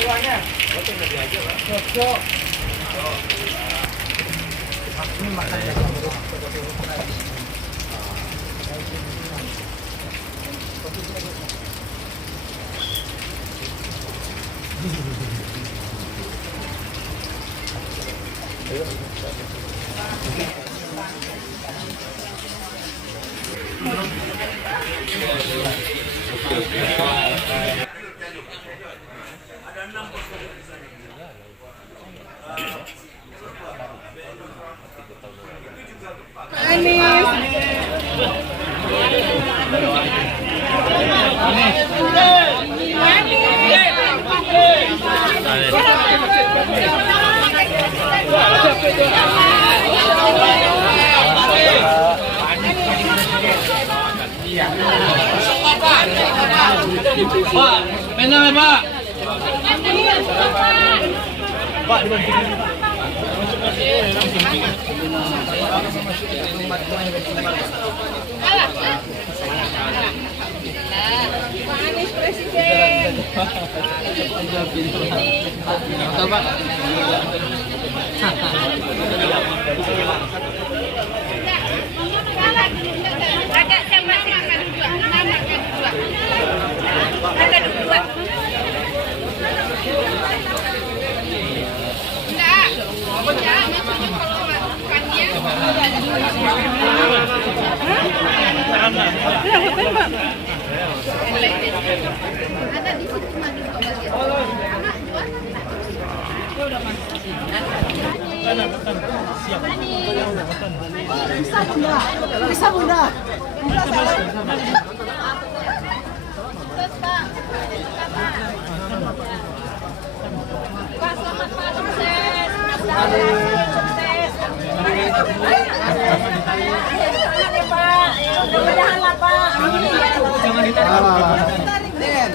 Ini makan Pak, pena Pak. Pak, Pak Anies Presiden. Pak. Agak sama silakan dua. Nama dua. Ada dua. Enggak. Enggak, maksudnya kalau makannya. Ada di situ mah dua bagian. Bisa bunda. Bisa bunda. Bisa salah. Pak, selamat Pak, sukses. Sukses. Pak, mudah-mudahan lah Pak. Jangan ditarik. Den.